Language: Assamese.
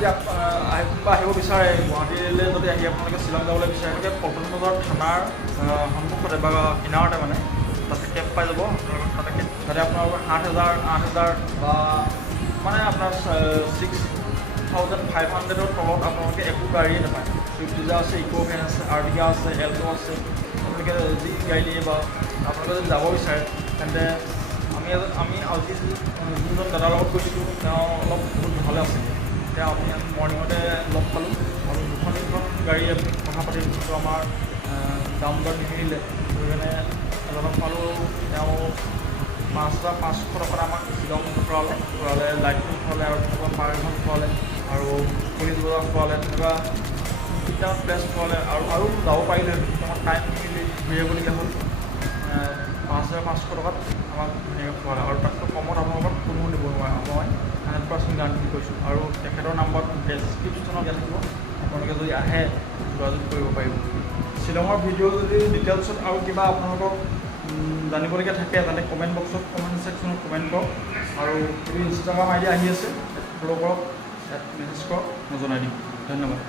যদি আহিব বিচাৰে গুৱাহাটীলৈ যদি আহি আপোনালোকে শ্বিলং যাবলৈ বিচাৰে তেনেকৈ পল্টন বজাৰ থানাৰ সন্মুখতে বা কিনাৰতে মানে তাতে কেব পাই যাব আপোনালোকক তাতে আপোনালোকৰ 8,000 বা মানে আপোনাৰ 6,500ৰ তলত আপোনালোকে একো গাড়ীয়ে নাপায়। ছুইফ্ট ডিজাৰ আছে, ইকো ভেন আছে, আৰ্টিকা আছে, এল্টো আছে। আপোনালোকে যি গাড়ী দিয়ে বা আপোনালোকে যদি যাব বিচাৰে তেন্তে আমি আজি যোনজন দাদাৰ লগত গৈছিলোঁ তেওঁ অলপ বহুত ভালে আছিল। এতিয়া আমি মৰ্ণিঙতে লগ পালোঁ আৰু দুখন গাড়ী আমি কথা পাতি দিছিলোঁ, আমাৰ দাম দৰ নিমিলিলে সেইকাৰণে এজনক পালোঁ। তেওঁ 5,500 টকাত আমাক শ্বিলং ফুৰালে লাইটলুম ফুৰালে আৰু তেনেকুৱা পাৰ্ক এখন ফুৰালে আৰু পুলিচ বজাৰ ফুৰালে, তেনেকুৱা কেইটামান প্লেচ ফুৰালে আৰু যাব পাৰিলে অকণমান টাইম মিলি ঘূৰি আহিবলগীয়া হ'ল। 5,500 টকাত আমাক ধুনীয়াকৈ ফুৰালে আৰু তাতকৈ কমত আপোনালোকক কোনো দিব নোৱাৰে। মই 100% গাৰণ্টি কৰিছোঁ আৰু তেখেতৰ নাম্বাৰটো ডেছক্ৰিপশ্যনত দিয়া থাকিব, আপোনালোকে যদি আহে যোগাযোগ কৰিব পাৰিব। শ্বিলঙৰ ভিডিঅ' যদি ডিটেইলছত আৰু কিবা আপোনালোকক জানিবলগীয়া থাকে তেন্তে কমেণ্ট বক্সত কমেণ্ট ছেকশ্যনত কমেণ্ট কৰক আৰু যদি ইনষ্টাগ্ৰাম আইডি আহি আছে ফ'ল' কৰক, মেছেজ কৰক, মই জনাই দিম। ধন্যবাদ।